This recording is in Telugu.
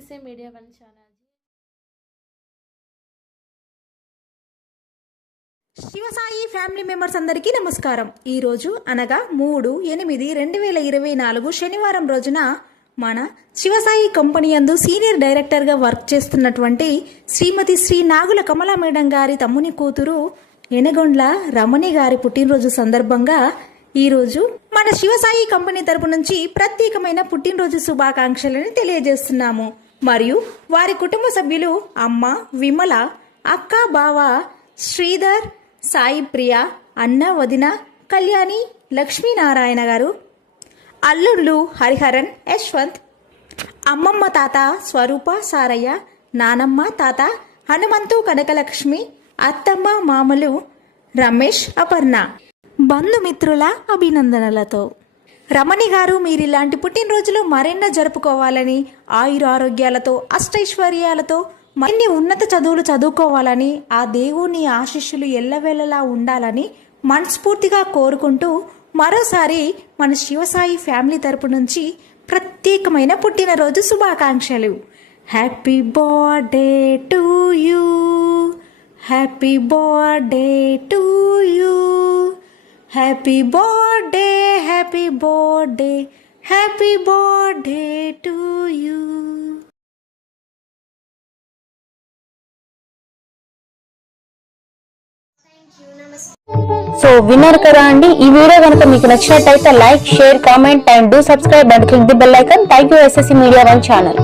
SSA media one channel Shivasai family members అందరికీ నమస్కారం. ఈరోజు అనగా మూడు ఎనిమిది రెండు వేల ఇరవై నాలుగు శనివారం రోజున మన శివసాయి కంపెనీ అందు సీనియర్ డైరెక్టర్గా వర్క్ చేస్తున్నటువంటి శ్రీమతి శ్రీ నాగుల కమలా మేడం గారి తమ్ముని కూతురు ఎనగొండ్ల రమణి గారి పుట్టినరోజు సందర్భంగా ఈరోజు మన శివసాయి కంపెనీ తరపు నుంచి ప్రత్యేకమైన పుట్టినరోజు శుభాకాంక్షలను తెలియజేస్తున్నాము. మరియు వారి కుటుంబ సభ్యులు అమ్మ విమల అక్క బావ శ్రీధర్ సాయి ప్రియ అన్న వదిన కళ్యాణి లక్ష్మీనారాయణ గారు అల్లుళ్ళు హరిహరన్ యశ్వంత్ అమ్మమ్మ తాత స్వరూప సారయ్య నానమ్మ తాత హనుమంతు కనకలక్ష్మి అత్తమ్మ మామలు రమేష్ అపర్ణ. బంధుమిత్రుల అభినందనలతో. రమణి గారు మీరు ఇలాంటి పుట్టినరోజులు మరెన్నో జరుపుకోవాలని ఆయుర ఆరోగ్యాలతో అష్టైశ్వర్యాలతో మరిన్ని ఉన్నత చదువులు చదువుకోవాలని ఆ దేవుని ఆశీస్సులు ఎల్లవేళలా ఉండాలని మనస్ఫూర్తిగా కోరుకుంటూ మరోసారి మన శివసాయి ఫ్యామిలీ తరపు నుంచి ప్రత్యేకమైన పుట్టినరోజు శుభాకాంక్షలు. Happy birthday to you. Happy birthday to you. Happy birth happy birthday happy birthday to you so విన్నారు కదా అండి ఈ వీడియో కనుక మీకు నచ్చినట్టయితే like share comment and do subscribe and click the bell icon thank you SSC media one channel